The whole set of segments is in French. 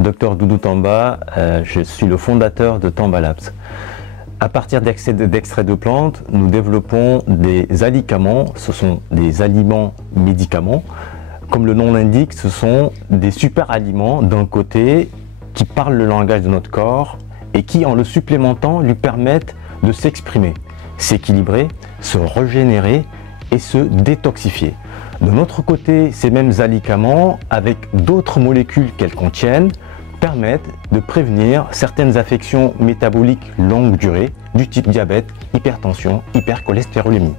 Dr Doudou Tamba, je suis le fondateur de Tamba Labs. À partir d'extraits de plantes, nous développons des alicaments, ce sont des aliments médicaments. Comme le nom l'indique, ce sont des super aliments d'un côté qui parlent le langage de notre corps et qui, en le supplémentant, lui permettent de s'exprimer, s'équilibrer, se régénérer et se détoxifier. De notre côté, ces mêmes alicaments, avec d'autres molécules qu'elles contiennent, permettent de prévenir certaines affections métaboliques longue durée du type diabète, hypertension, hypercholestérolémie.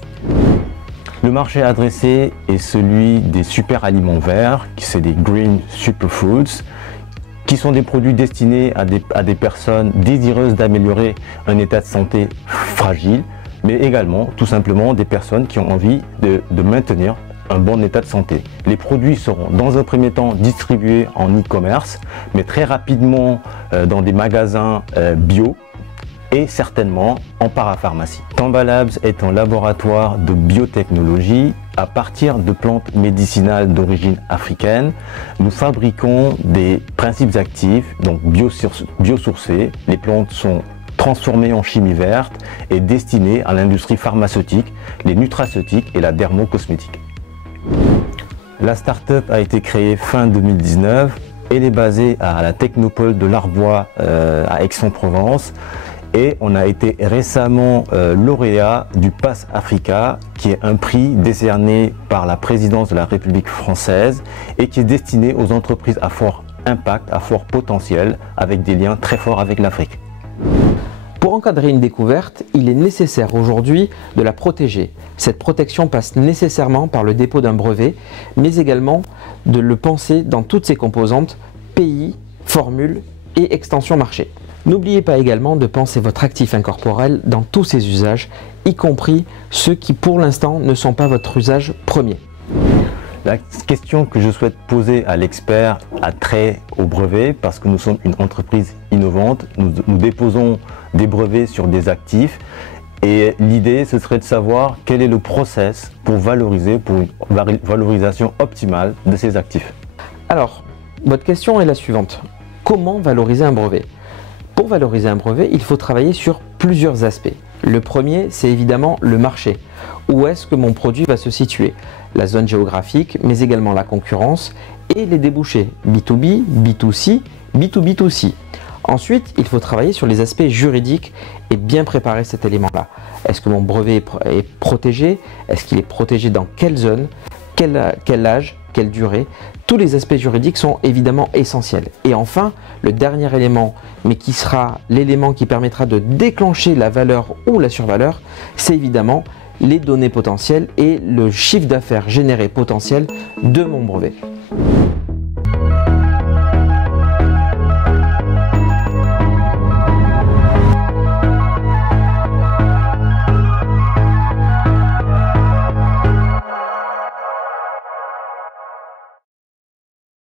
Le marché adressé est celui des super aliments verts, c'est des Green Superfoods, qui sont des produits destinés à des personnes désireuses d'améliorer un état de santé fragile, mais également tout simplement des personnes qui ont envie de maintenir un bon état de santé. Les produits seront dans un premier temps distribués en e-commerce, mais très rapidement dans des magasins bio et certainement en parapharmacie. Tamba Labs est un laboratoire de biotechnologie. À partir de plantes médicinales d'origine africaine, nous fabriquons des principes actifs, donc biosourcés. Les plantes sont transformées en chimie verte et destinées à l'industrie pharmaceutique, les nutraceutiques et la dermocosmétique. La start-up a été créée fin 2019. Elle est basée à la Technopole de l'Arbois à Aix-en-Provence et on a été récemment lauréat du Pass Africa, qui est un prix décerné par la présidence de la République française et qui est destiné aux entreprises à fort impact, à fort potentiel, avec des liens très forts avec l'Afrique. Pour encadrer une découverte, il est nécessaire aujourd'hui de la protéger. Cette protection passe nécessairement par le dépôt d'un brevet, mais également de le penser dans toutes ses composantes, pays, formules et extension marché. N'oubliez pas également de penser votre actif incorporel dans tous ses usages, y compris ceux qui pour l'instant ne sont pas votre usage premier. La question que je souhaite poser à l'expert a trait au brevet, parce que nous sommes une entreprise innovante, nous déposons des brevets sur des actifs et l'idée ce serait de savoir quel est le process pour valoriser, pour une valorisation optimale de ces actifs. Alors, votre question est la suivante. Comment valoriser un brevet? Pour valoriser un brevet, il faut travailler sur plusieurs aspects. Le premier, c'est évidemment le marché. Où est-ce que mon produit va se situer? La zone géographique, mais également la concurrence et les débouchés B2B, B2C, B2B2C. Ensuite, il faut travailler sur les aspects juridiques et bien préparer cet élément-là. Est-ce que mon brevet est protégé? Est-ce qu'il est protégé dans quelle zone? Quel âge? Quelle durée? Tous les aspects juridiques sont évidemment essentiels. Et enfin, le dernier élément, mais qui sera l'élément qui permettra de déclencher la valeur ou la survaleur, c'est évidemment les données potentielles et le chiffre d'affaires généré potentiel de mon brevet.